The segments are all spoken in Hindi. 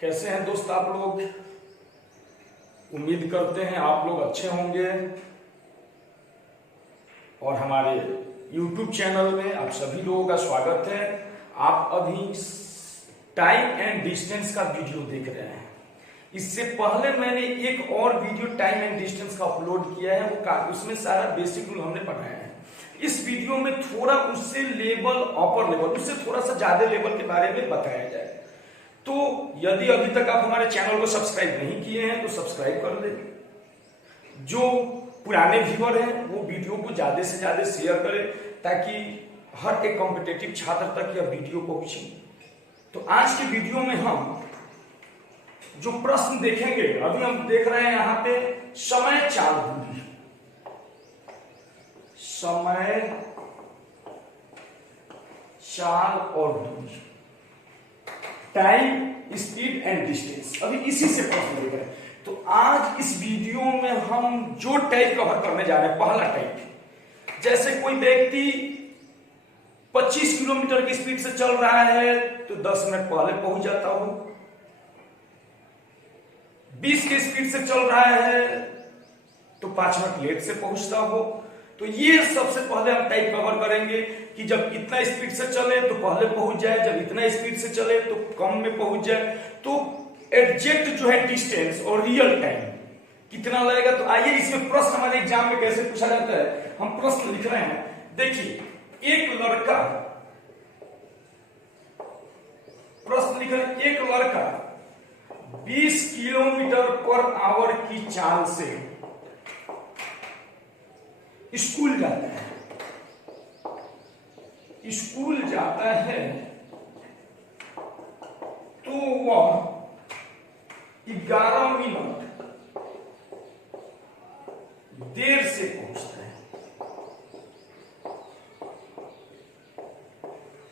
कैसे हैं दोस्त आप लोग। उम्मीद करते हैं आप लोग अच्छे होंगे और हमारे YouTube चैनल में आप सभी लोगों का स्वागत है। आप अभी टाइम एंड डिस्टेंस का वीडियो देख रहे हैं। इससे पहले मैंने एक और वीडियो टाइम एंड डिस्टेंस का अपलोड किया है, उसमें सारा बेसिक रूल हमने पढ़ाया है। इस वीडियो में थोड़ा उससे लेवल अपर लेवल, उससे थोड़ा सा ज्यादा लेवल के बारे में बताया जाए। तो यदि अभी तक आप हमारे चैनल को सब्सक्राइब नहीं किए हैं तो सब्सक्राइब कर दें। जो पुराने व्यूअर हैं वो वीडियो को ज्यादा से ज्यादा शेयर करें ताकि हर एक कॉम्पिटिटिव छात्र तक यह वीडियो पहुंचे। तो आज के वीडियो में हम जो प्रश्न देखेंगे, अभी हम देख रहे हैं यहाँ पे समय चाल दूरी, समय चाल और दूरी, टाइम स्पीड एंड डिस्टेंस, अभी इसी से प्रश्न देख रहे हैं। तो आज इस वीडियो में हम जो टाइप कवर करने जा रहे हैं, पहला टाइप, जैसे कोई व्यक्ति 25 किलोमीटर की स्पीड से चल रहा है तो 10 मिनट पहले पहुंच जाता हो, 20 की स्पीड से चल रहा है तो 5 मिनट लेट से पहुंचता हो। तो ये सबसे पहले हम टाइप कवर करेंगे कि जब इतना स्पीड से चले तो पहले पहुंच जाए, जब इतना स्पीड से चले तो कम में पहुंच जाए। तो एग्जैक्ट जो है डिस्टेंस और रियल टाइम कितना लगेगा। तो आइए इसमें प्रश्न हमारे एग्जाम में कैसे पूछा जाता है, हम प्रश्न लिख रहे हैं। देखिए, एक लड़का, प्रश्न लिख रहे हैं, एक लड़का 20 किलोमीटर पर आवर की चाल से स्कूल जाता है, स्कूल जाता है तो वह 11 मिनट देर से पहुंचता है,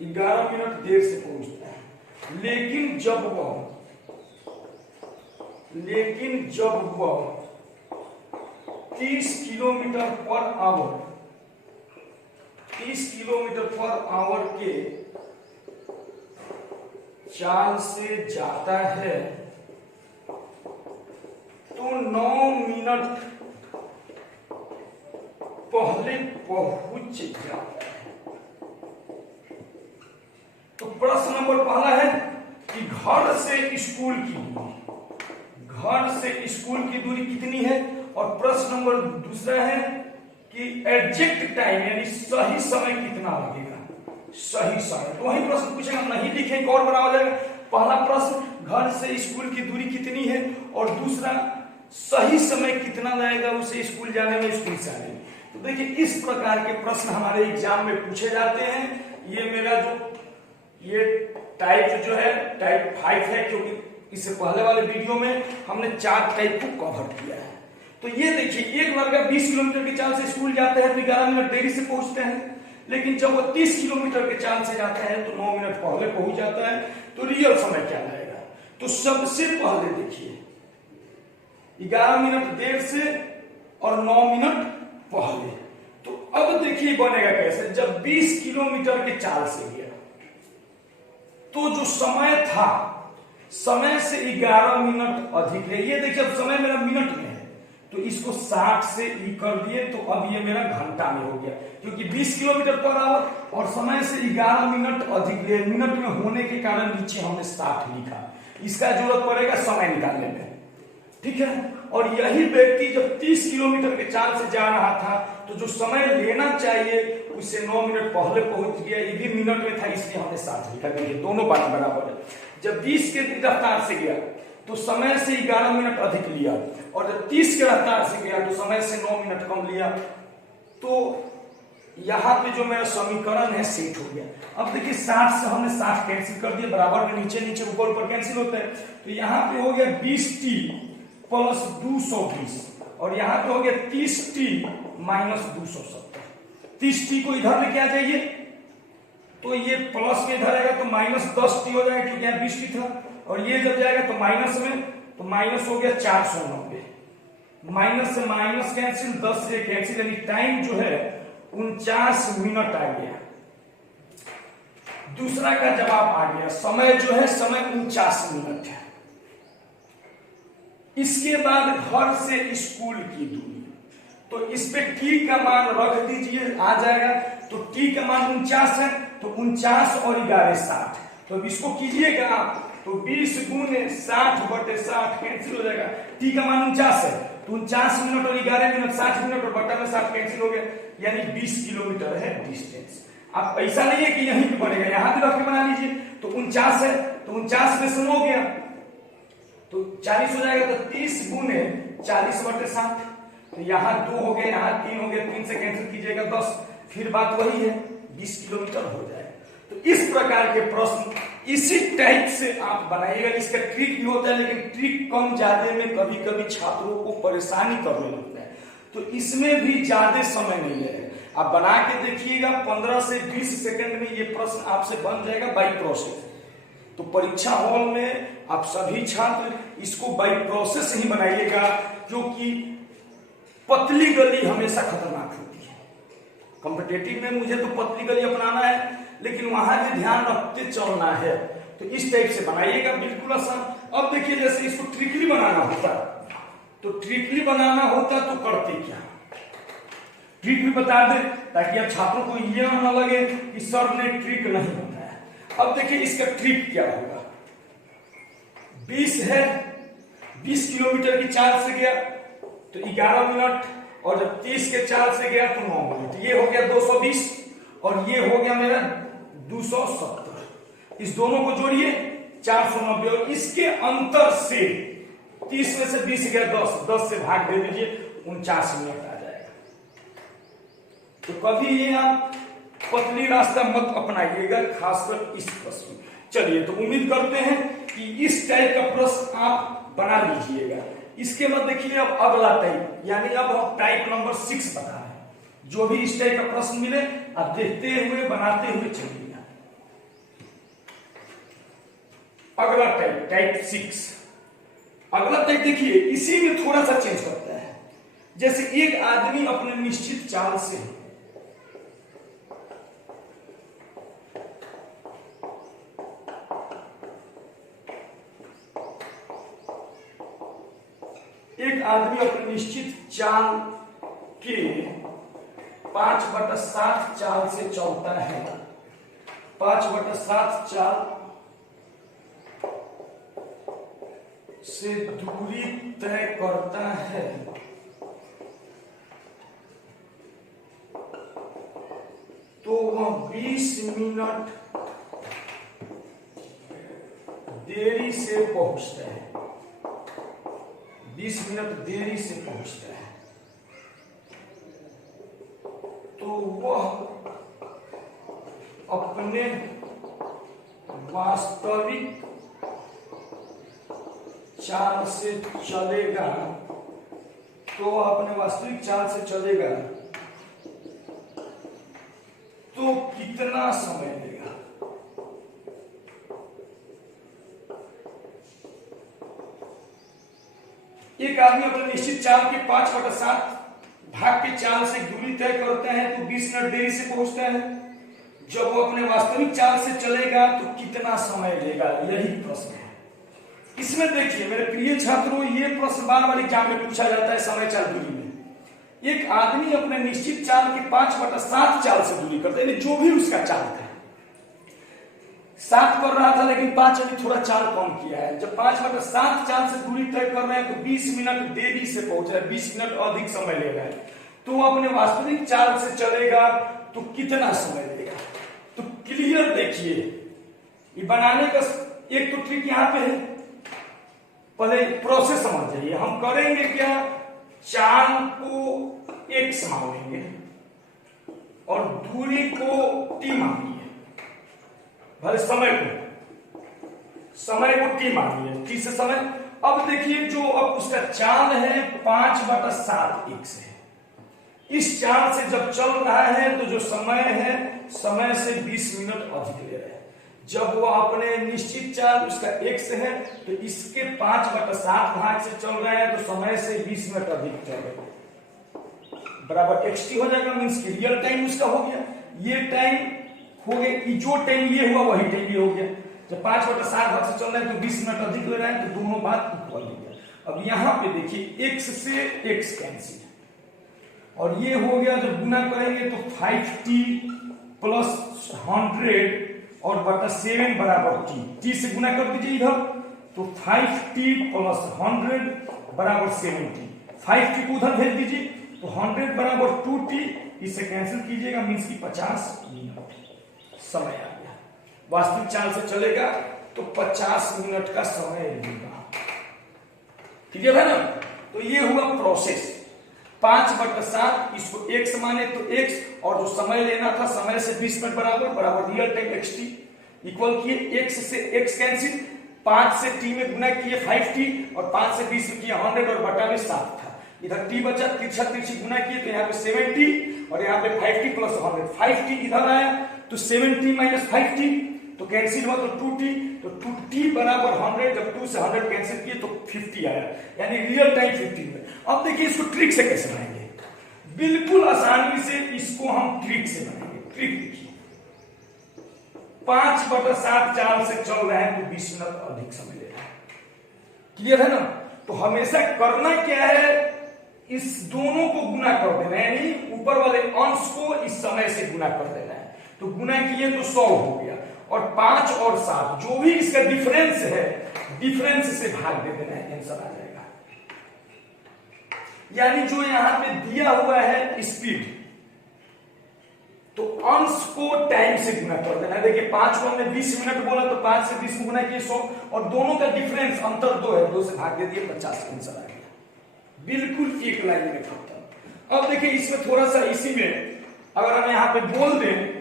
11 मिनट देर से पहुंचता है। लेकिन जब वह 30 किलोमीटर पर आवर के चाल से जाता है तो 9 मिनट पहले पहुंच जाता है। तो प्रश्न नंबर पहला है कि घर से स्कूल की दूरी कितनी है, और प्रश्न नंबर दूसरा है कि एग्जैक्ट टाइम यानी सही समय कितना लगेगा, सही समय। तो वही प्रश्न पूछेगा, नहीं लिखेंगे और बड़ा हो जाएगा। पहला प्रश्न घर से स्कूल की दूरी कितनी है और दूसरा सही समय कितना लगेगा उसे स्कूल जाने में, स्कूल से आने में। तो देखिए, इस प्रकार के प्रश्न हमारे एग्जाम में पूछे जाते हैं। ये मेरा ये टाइप जो है टाइप 5 है, क्योंकि इससे पहले वाले वीडियो में हमने 4 टाइप को कवर किया है। तो ये देखिए, एक लड़का 20 किलोमीटर की चाल से स्कूल जाता है तो 11 मिनट देरी से पहुंचते हैं, लेकिन जब वो 30 किलोमीटर के चाल से जाता है तो 9 मिनट पहले पहुंच जाता है। तो रियल समय क्या लगेगा। तो सबसे पहले देखिए, 11 मिनट देर से और 9 मिनट पहले। तो अब देखिए बनेगा कैसे। जब 20 किलोमीटर के चाल से गया तो जो समय था, समय से 11 मिनट अधिक है। ये देखिए, अब समय मेरा मिनट में है तो इसको 60 से ई कर दिए तो अब ये मेरा घंटा में हो गया, क्योंकि 20 किलोमीटर पर आवर और समय से 11 मिनट अधिक है। मिनट में होने के कारण नीचे हमने 60 लिखा, इसका जरूरत पड़ेगा समय निकालने में, ठीक है। और यही व्यक्ति जब 30 किलोमीटर के चाल से जा रहा था तो जो समय लेना चाहिए उससे 9 मिनट पहले पहुंच गया। ये भी मिनट में था इसलिए हमने 60 लिखा। देखिए, दोनों बात बराबर है। जब 20 के रफ्तार से गया तो समय से 11 मिनट अधिक लिया, और जब 30 के रफ्तार से गया तो समय से 9 मिनट कम लिया। तो यहाँ पे जो मेरा समीकरण है सेट हो गया। अब देखिए, 60 से हमने 60 कैंसिल कर दिया, बराबर में नीचे नीचे ऊपर ऊपर कैंसिल होता है। तो यहाँ पे हो गया 20t प्लस 220 और यहाँ पे हो गया 30t माइनस 270। 30t को इधर लेके आ जाइए तो ये प्लस में इधर आएगा तो माइनस 10t हो जाएगा, क्योंकि यहाँ 20t था। और ये जब जाएगा तो माइनस में, तो माइनस हो गया 490। माइनस से माइनस कैंसिल, 10 से कैंसिल, यानी टाइम जो है 49 मिनट आ गया। दूसरा का जवाब आ गया। समय जो है, समय 49 मिनट है। इसके बाद घर से स्कूल की दूरी, तो इस पे टी का मान रख दीजिए, आ जाएगा। तो टी का मान 49 है, तो 49 और 11 60। तो इसको कीजिएगा आप, तो 20 गुने 60/60 कैंसिल हो जाएगा। टी का मान 49 है, तो 49 मिनट और 11 मिनट 60 मिनट और बटा में 60 कैंसिल हो गया, यानी 20 किलोमीटर है डिस्टेंस। आप ऐसा नहीं है कि यहीं पे बनेगा, यहां भी रख के बना लीजिए। तो 49 है, तो 49 में से हो गया तो 40 हो जाएगा। तो 30 गुने 40/60, तो यहाँ 2 हो गए, यहाँ 3 हो गए, 3 से कैंसिल कीजिएगा 10, फिर बात वही है, 20 किलोमीटर हो जाएगा। तो इस प्रकार के प्रश्न इसी टाइप से आप बनाइएगा। इसका ट्रिक भी होता है, लेकिन ट्रिक कम ज्यादा में कभी कभी छात्रों को परेशानी करने लगता है, तो इसमें भी ज्यादा समय नहीं लगेगा। आप बना के देखिएगा, 15 से 20 सेकंड में ये प्रश्न आपसे बन जाएगा बाई प्रोसेस। तो परीक्षा हॉल में आप सभी छात्र इसको बाई प्रोसेस ही बनाइएगा, क्योंकि पतली गली हमेशा खतरनाक होती है। कॉम्पिटेटिव में मुझे तो पतली गली अपनाना है, लेकिन वहां भी ध्यान रखते चलना है। तो इस टाइप से बनाइएगा, बिल्कुल आसान। अब देखिए, जैसे इसको ट्रिकली बनाना होता, तो ट्रिकली बनाना होता तो करते क्या, ट्रिक भी बता दे, ताकि अब छात्रों को ये ना लगे कि सर ने ट्रिक नहीं बताया। अब देखिए इसका ट्रिक क्या होगा। 20 है, 20 किलोमीटर की चाल से गया तो 11 मिनट, और जब 30 के चाल से गया तो 9 मिनट। ये हो गया 220, और ये हो गया मेरा 270। इस दोनों को जोड़िए 490, और इसके अंतर से 30 में से 20 गया 10, 10 से भाग दे दीजिए, 49 मिनट आ जाएगा। तो कभी ये आप पतली रास्ता मत अपनाइएगा, खासकर इस प्रश्न में। चलिए, तो उम्मीद करते हैं कि इस टाइप का प्रश्न आप बना लीजिएगा। इसके बाद देखिए अब अगला टाइप, यानी अब हम टाइप नंबर 6 बता रहे हैं। जो भी इस टाइप का प्रश्न मिले आप देखते हुए बनाते हुए चलिएगा। अगला टाइप, टाइप 6। अगला टाइप देखिए, इसी में थोड़ा सा चेंज करता है। जैसे एक आदमी अपने निश्चित चाल से अपने निश्चित चाल के 5/7 चाल से चलता है, 5/7 चाल से दूरी तय करता है, तो वह 20 मिनट देरी से पहुंचता है, 20 मिनट देरी से पहुंचता है। तो वह अपने वास्तविक चाल से चलेगा, तो वह अपने वास्तविक चाल से चलेगा तो कितना समय लेगा। एक आदमी अपने निश्चित चाल के 5/7 भाग के चाल से दूरी तय करते हैं, तो 20 मिनट देरी से पहुंचता है। जब वो अपने वास्तविक चाल से चलेगा तो कितना समय लेगा, यही प्रश्न है। इसमें देखिए मेरे प्रिय छात्रों, ये प्रश्न बार बार एग्जाम में पूछा जाता है समय चाल दूरी में। एक आदमी अपने निश्चित चाल की 5/7 चाल से दूरी करता है, जो भी उसका चाल था, 7 कर रहा था लेकिन 5 अभी थोड़ा चाल कम किया है। जब 5/7 चाल से दूरी तय कर रहे हैं तो 20 मिनट देरी से पहुंच रहा है, 20 मिनट अधिक समय ले रहा है। तो वो अपने वास्तविक चाल से चलेगा तो कितना समय लेगा। तो क्लियर देखिए, ये बनाने का एक तो ट्रिक यहाँ पे है। पहले प्रोसेस समझ जाइए। हम करेंगे क्या, चाल को x मान लेंगे और दूरी को t मान लिया, भले समय को t मान लिया, t से समय। अब देखिए जो अब उसका चाल है 5/7 x है। इस चाल से जब चल रहा है तो जो समय है, समय से 20 मिनट अधिक ले रहा है। जब वो अपने निश्चित चाल उसका x है तो इसके 5/7 भाग से चल रहा है, तो समय से 20 मिनट अधिक चल रहा है, बराबर xt हो जाएगा। मींस कि रियल टाइम उसका हो गया, ये टाइम हो गया, जो टाइम ये हुआ वही टाइम ये हो गया। जब 5/7 भाग से चल रहा है तो 20 मिनट अधिक ले रहा है, तो दोनों बात इक्वल हो गया। अब यहां पे देखिए x से x कैंसिल, और ये हो गया जब गुना करेंगे तो 5t प्लस 100 और बटा 7 बराबर t से गुना कर दीजिए इधर, तो 5t प्लस 100 बराबर 70, 5t को उधर भेज दीजिए तो 100 बराबर 2t, इसे कैंसिल कीजिएगा, मीन्स की 50 मिनट समय आ गया। वास्तविक चाल से चलेगा तो 50 मिनट का समय लेगा। क्लियर है ना? तो ये हुआ प्रोसेस। 5/7 इसको x माने तो x, और जो समय लेना था समय से 20 मिनट बराबर रियल टाइम xt, इक्वल किए x से x कैंसिल, 5 से t में गुना किए 5t, और 5 से 20 में किए 100 और बटा में 7 था। इधर t बचा, तिरछा तिरछी गुना किए तो यहाँ पे 70 और यहाँ पे 5t प्लस 100, 5t इधर आया तो 70 माइनस 5t तो कैंसिल हुआ तो 2t, तो 2t बराबर 100, जब 2 से 100 कैंसिल किए तो 50 आया, यानी रियल टाइम 50 में। अब देखिए इसको ट्रिक से कैसे बनाएंगे, बिल्कुल आसानी से इसको हम ट्रिक से बनाएंगे। ट्रिक देखिए, 5/7 चाल से चल रहे हैं तो 20 मिनट अधिक समय ले रहा है। क्लियर है ना? तो हमेशा करना क्या है, इस दोनों को गुना कर देना, यानी ऊपर वाले अंश को इस समय से गुना कर देना है। तो गुना किए तो 100 हो गया, और 5 और 7 जो भी इसका डिफरेंस है, डिफरेंस से भाग दे देना है, आंसर आ जाएगा। यानी जो यहां पे दिया हुआ है स्पीड, तो अंश को टाइम से गुना कर देना। देखिए 5 को हमने 20 मिनट बोला तो 5 से 20 में गुना किए 100, और दोनों का डिफरेंस अंतर 2 है, 2 से भाग दे दिए 50, आंसर आ गया। बिल्कुल एक लाइन में खत्म। अब देखिए इसमें थोड़ा सा, इसी में अगर हम यहां पे बोल दें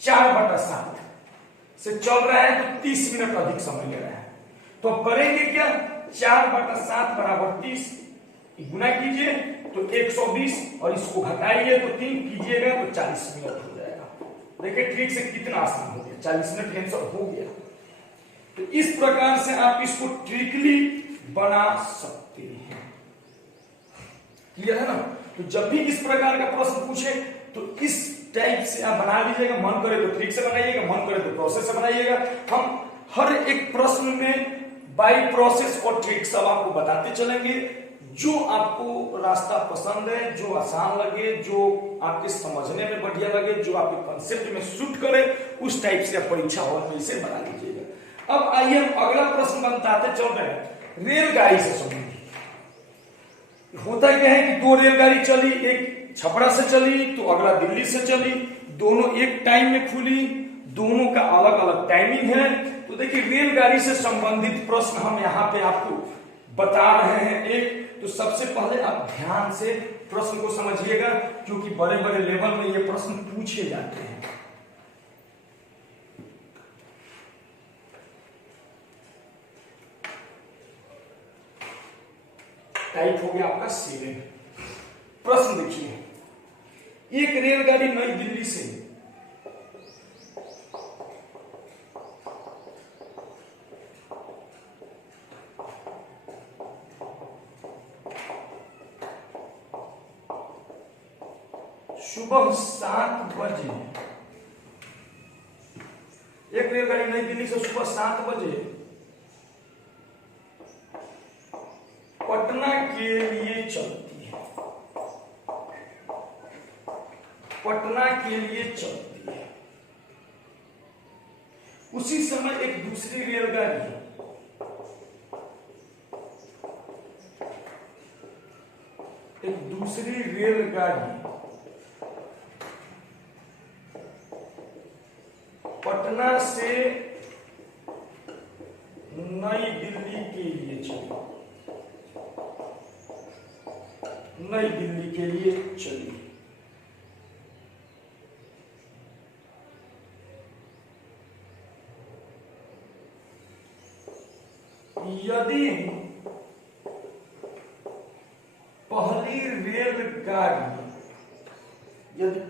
4/7 से चल रहा है तो 30 मिनट अधिक समय ले रहा है, तो अब करेंगे क्या, 4/7 बराबर 30, गुना कीजिए तो 120, और इसको घटाइए तो 3 कीजिएगा तो 40 मिनट हो जाएगा। देखिए ट्रिक से कितना आसान हो गया, 40 मिनट आंसर हो गया। तो इस प्रकार से आप इसको ट्रिकली बना सकते हैं। क्लियर है ना? तो जब भी इस प्रकार का प्रश्न पूछे तो इस टाइप से आप बना लीजिएगा। मन करे तो ट्रिक से बनाइएगा, मन करे तो प्रोसेस से बनाइएगा। हम हर एक प्रश्न में बाय प्रोसेस और ट्रिक सब आपको बताते चलेंगे। जो आपको रास्ता पसंद है, जो आसान लगे, जो आपके समझने में बढ़िया लगे, जो आपके कंसेप्ट में सूट करे, उस टाइप से आप परीक्षा हॉल में इसे बना लीजिएगा। अब आइए हम अगला प्रश्न बताते चल रहे हैं, रेलगाड़ी से संबंधित। होता क्या है कि 2 रेलगाड़ी चली, एक छपरा से चली तो अगला दिल्ली से चली, दोनों एक टाइम में खुली, दोनों का अलग अलग टाइमिंग है। तो देखिए रेलगाड़ी से संबंधित प्रश्न हम यहाँ पे आपको बता रहे हैं। एक तो सबसे पहले आप ध्यान से प्रश्न को समझिएगा, क्योंकि बड़े बड़े लेवल में ये प्रश्न पूछे जाते हैं। टाइप हो गया आपका 7। प्रश्न देखिए, एक रेलगाड़ी नई दिल्ली से सुबह 7 बजे, एक रेलगाड़ी नई दिल्ली से सुबह 7 बजे पटना के लिए चलती है, पटना के लिए चलती है। उसी समय एक दूसरी रेलगाड़ी पटना से नई दिल्ली के लिए चली, नई दिल्ली के लिए चली। यदि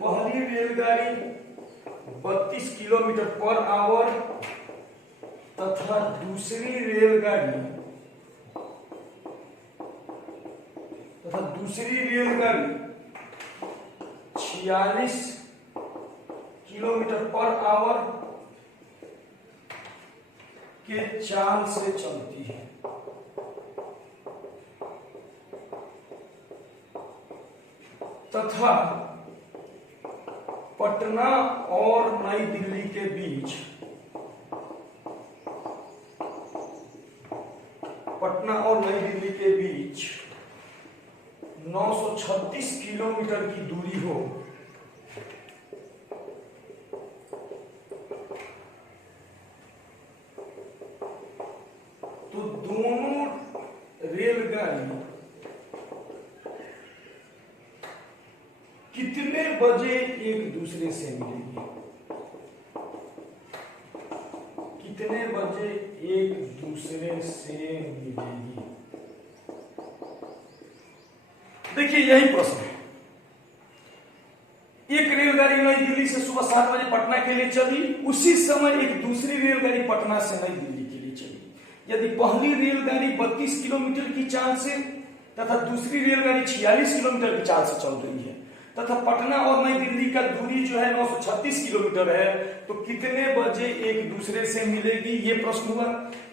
पहली रेलगाड़ी 32 किलोमीटर पर आवर तथा दूसरी रेलगाड़ी 46 किलोमीटर पर आवर के चाल से चलती है, तथा पटना और नई दिल्ली के बीच, पटना और नई दिल्ली के बीच 936 किलोमीटर की दूरी हो तो दोनों रेलगाड़ी कितने बजे एक दूसरे से मिलेगी? कितने बजे एक दूसरे से मिलेगी? देखिए यही प्रश्न है। एक रेलगाड़ी नई दिल्ली से सुबह 7 बजे पटना के लिए चली, उसी समय एक दूसरी रेलगाड़ी पटना से नई दिल्ली के लिए चली। यदि पहली रेलगाड़ी 32 किलोमीटर की चाल से तथा दूसरी रेलगाड़ी 46 किलोमीटर की चाल से चल रही है तथा पटना और नई दिल्ली का दूरी जो है 936 किलोमीटर है, तो कितने बजे एक दूसरे से मिलेगी, ये प्रश्न हुआ।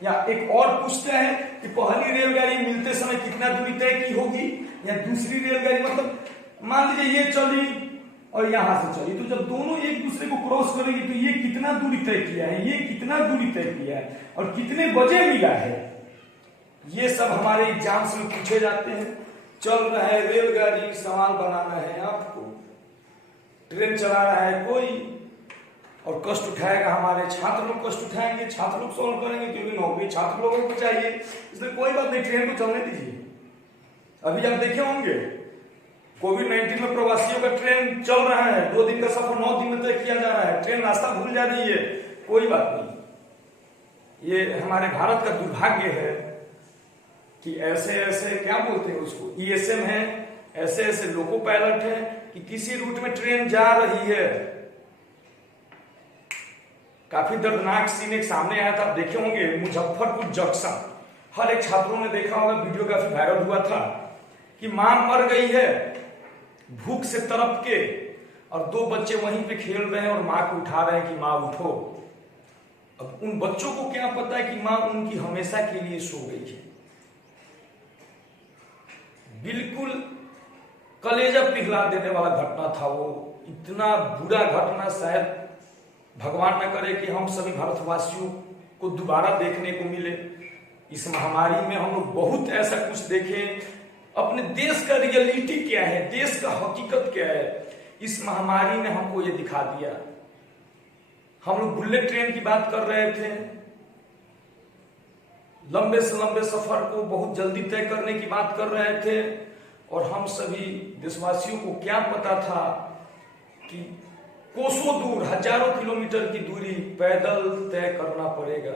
या एक और पूछता है कि पहली रेलगाड़ी मिलते समय कितना दूरी तय की होगी, या दूसरी रेलगाड़ी, मतलब मान लीजिए ये चली और यहां से चली, तो जब दोनों एक दूसरे को क्रॉस करेगी तो ये कितना दूरी तय किया है, ये कितना दूरी तय किया है और कितने बजे मिला है, ये सब हमारे एग्जाम्स में पूछे जाते हैं। चल रहा है रेलगाड़ी, सवाल बनाना है आपको। ट्रेन चला रहा है कोई और कष्ट उठाएगा, हमारे छात्र लोग कष्ट उठाएंगे, छात्र लोग सॉल्व करेंगे क्योंकि नौकरी छात्र लोगों को चाहिए, इसलिए कोई बात नहीं, ट्रेन को चलने दीजिए। अभी आप देखे होंगे कोविड-19 में प्रवासियों का ट्रेन चल रहा है, 2 दिन का सफर 9 दिन में तय किया जा रहा है, ट्रेन रास्ता भूल जा रही है, कोई बात नहीं। ये हमारे भारत का दुर्भाग्य है कि ऐसे ऐसे क्या बोलते हैं उसको, ईएसएम है, ऐसे ऐसे लोको पायलट है कि किसी रूट में ट्रेन जा रही है। काफी दर्दनाक सीन एक सामने आया था, आप देखे होंगे मुजफ्फरपुर जंक्शन, हर एक छात्रों ने देखा होगा, वीडियो काफी वायरल हुआ था कि मां मर गई है भूख से तड़प के और 2 बच्चे वहीं पे खेल रहे हैं और मां को उठा रहे हैं कि मां उठो। अब उन बच्चों को क्या पता है कि मां उनकी हमेशा के लिए सो गई है। बिल्कुल कलेजा पिघला देने वाला घटना था वो, इतना बुरा घटना शायद भगवान न करे कि हम सभी भारतवासियों को दोबारा देखने को मिले। इस महामारी में हम लोग बहुत ऐसा कुछ देखे, अपने देश का रियलिटी क्या है, देश का हकीकत क्या है, इस महामारी ने हमको ये दिखा दिया। हम लोग बुलेट ट्रेन की बात कर रहे थे, लंबे से लंबे सफर को बहुत जल्दी तय करने की बात कर रहे थे, और हम सभी देशवासियों को क्या पता था कि कोसों दूर, हजारों किलोमीटर की दूरी पैदल तय करना पड़ेगा।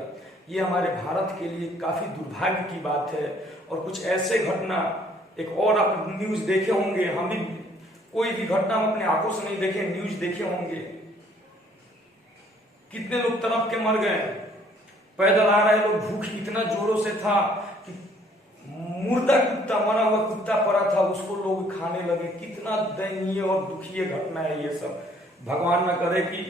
ये हमारे भारत के लिए काफी दुर्भाग्य की बात है। और कुछ ऐसे घटना, एक और आप न्यूज देखे होंगे, हम भी कोई भी घटना हम अपने आंखों से नहीं देखे, न्यूज देखे होंगे, कितने लोग तड़प के मर गए, पैदल आ रहे लोग, भूख इतना जोरों से था कि मुर्दा कुत्ता, मरा हुआ कुत्ता पड़ा था, उसको लोग खाने लगे। कितना दयनीय और दुखीय घटना है ये सब। भगवान न करे कि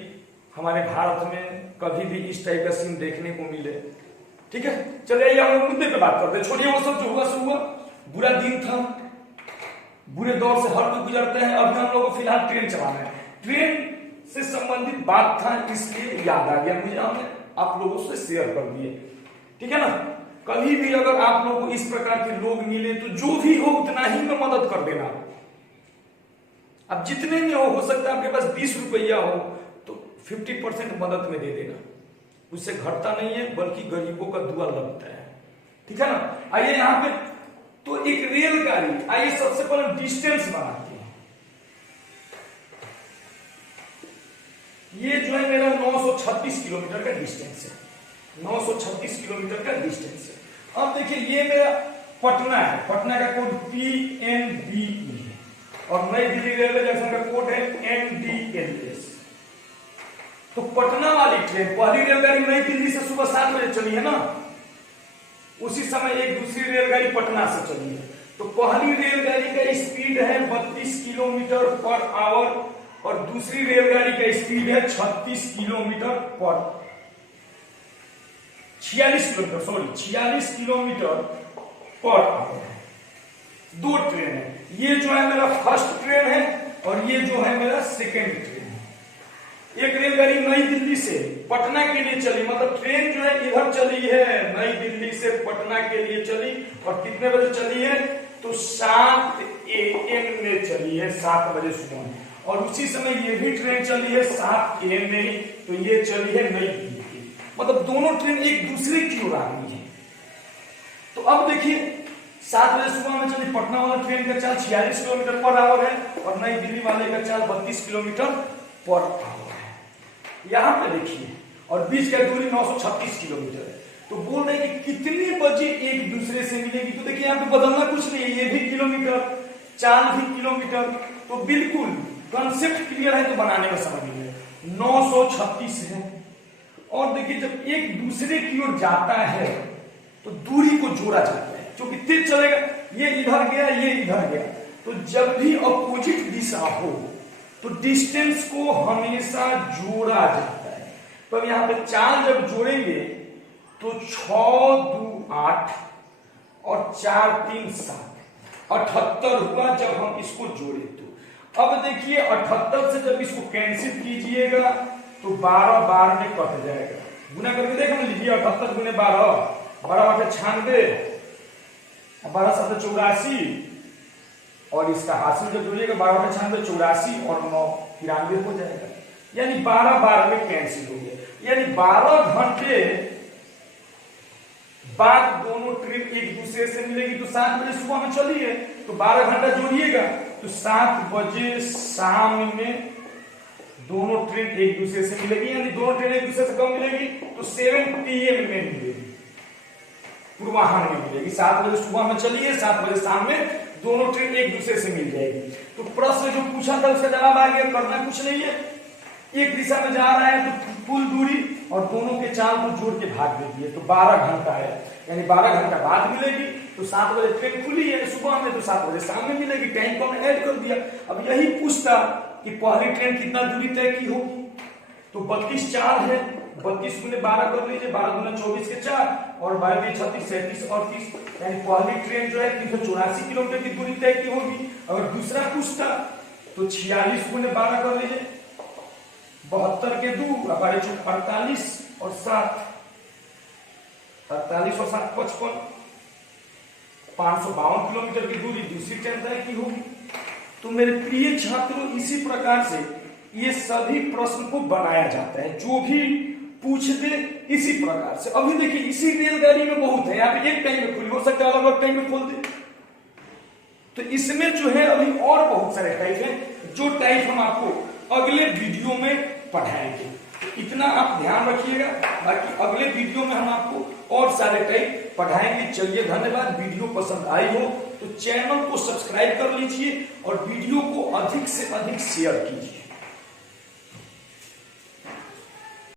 हमारे भारत में कभी भी इस टाइप का सीन देखने को मिले। ठीक है, चलिए हम लोग मुद्दे पे बात करते हैं। छोड़िए वो सब जो हुआ सो हुआ, बुरा दिन था, बुरे दौर से हर कोई गुजरते हैं। अभी हम लोग को फिलहाल ट्रेन चलाना है, ट्रेन से संबंधित बात था इसलिए याद आ गया मुझे, हमने आप लोगों से शेयर कर दिए। ठीक है ना, कभी भी अगर आप लोगों को इस प्रकार के लोग मिले तो जो भी हो उतना ही में मदद कर देना। अब जितने में हो सकता है आपके पास 20 रुपया हो तो 50% मदद में दे देना, उससे घटता नहीं है बल्कि गरीबों का दुआ लगता है। ठीक है ना, आइए यहां पे तो एक रेलगाड़ी, आइए सबसे पहले डिस्टेंस बनाते हैं। ये जो है मेरा 936 किलोमीटर का डिस्टेंस है, 936 किलोमीटर का डिस्टेंस है। अब देखिए ये मेरा पटना है, पटना का कोड PNBE है और नई दिल्ली रेलवे जंक्शन का कोड है NDLS। तो पटना वाली ट्रेन, पहली रेलगाड़ी नई दिल्ली से सुबह 7 बजे चली है ना, उसी समय एक दूसरी रेलगाड़ी पटना से चली है। तो पहली रेलगाड़ी का स्पीड है 32 किलोमीटर पर आवर और दूसरी रेलगाड़ी का स्पीड है 36 किलोमीटर पर 46 kilometre, sorry 46 kilometre per hour है। 2 ट्रेन है, ये जो है मेरा फर्स्ट ट्रेन है और ये जो है मेरा सेकेंड ट्रेन। एक रेलगाड़ी नई दिल्ली से पटना के लिए चली, मतलब ट्रेन जो है इधर चली है, नई दिल्ली से पटना के लिए चली और कितने बजे चली है, तो 7 AM में चली है, 7 बजे सुबह। और उसी समय ये भी ट्रेन चली है 7 AM में, तो ये चली है नई दिल्ली की, मतलब दोनों ट्रेन एक दूसरे की ओर आ रही है। तो अब देखिए 7 बजे सुबह में चली पटना वाला ट्रेन का चाल 46 किलोमीटर पर आवर है और नई दिल्ली वाले का चाल 32 किलोमीटर पर आवर है। यहां पे देखिए, और बीच का दूरी 936 किलोमीटर है। तो बोल रहे हैं कि कितने बजे एक दूसरे से मिलेगी, तो देखिए यहाँ पे बदलना कुछ नहीं है, ये भी किलोमीटर, चाल भी किलोमीटर, तो बिल्कुल कंसेप्ट क्लियर है, तो बनाने में समझ में 936 है। और देखिए जब एक दूसरे की ओर जाता है तो दूरी को जोड़ा जाता है, क्योंकि तेज चलेगा, ये इधर गया, ये इधर गया, तो जब भी अपोजिट दिशा हो तो डिस्टेंस को हमेशा जोड़ा जाता है। तो अब यहाँ पे चाल जब जोड़ेंगे तो 6 2 8 और 4 3 7 78 हुआ जब हम इसको जोड़े। तो अब देखिए 78 से जब इसको कैंसिल कीजिएगा तो 12 12 में कट जाएगा, गुना करके देख लीजिए 78 गुने 12, 12 8 96, 12 7 84 और इसका हासिल जब जोड़िएगा 12 8 96 84 और 9 93 हो जाएगा, यानी 12 12 में कैंसिल हो गया, यानी 12 घंटे बाद दोनों ट्रेन एक दूसरे से मिलेगी। तो 7 बजे सुबह में चली है तो 12 घंटा जोड़िएगा तो 7 बजे शाम में दोनों ट्रेन एक दूसरे से मिलेगी, यानी दोनों ट्रेन एक दूसरे से कब मिलेगी, तो 7 PM में मिलेगी, पूर्वाह्न में मिलेगी। 7 बजे सुबह में चली है, 7 बजे शाम में दोनों ट्रेन एक दूसरे से मिल जाएगी। तो प्रश्न जो पूछा था उसका जवाब आ गया, करना कुछ नहीं है, एक दिशा में जा रहा है तो कुल दूरी और दोनों के चाल को जोड़ के भाग दे दिए, तो 12 घंटा है, यानी 12 घंटा बाद मिलेगी। तो 7 बजे ट्रेन खुली है सुबह में, तो 7 बजे शाम में मिलेगी, टाइम को हमने ऐड कर दिया। अब यही पूछता कि पहली ट्रेन कितना दूरी तय की होगी, तो 32 चाल है, 32 गुने 12 कर लीजिए, 12 गुना 24 के 4 और 22 36 37 और 30, यानी पहली ट्रेन जो है 384 किलोमीटर की दूरी तय की होगी। अगर दूसरा पूछता तो 46 गुने 12 कर लीजिए, 72 के 2 48 और 7 48 और 7 55, 552 किलोमीटर की दूरी दूसरी ट्रेन तय की होगी। तो मेरे प्रिय छात्रों, इसी प्रकार से ये सभी प्रश्न को बनाया जाता है, जो भी पूछ दे इसी प्रकार से। अभी देखिए इसी रेलगाड़ी में बहुत है, आप एक टाइम में खुली, हो सकता है अलग अलग टाइम में खोल दे, तो इसमें जो है अभी और बहुत सारे टाइप हैं, जो टाइप हम आपको अगले वीडियो में पढ़ाएंगे। तो इतना आप ध्यान रखिएगा, बाकी अगले वीडियो में हम आपको और सारे टाइप पढ़ाएंगे। चलिए धन्यवाद। वीडियो पसंद आई हो तो चैनल को सब्सक्राइब कर लीजिए और वीडियो को अधिक से अधिक शेयर कीजिए।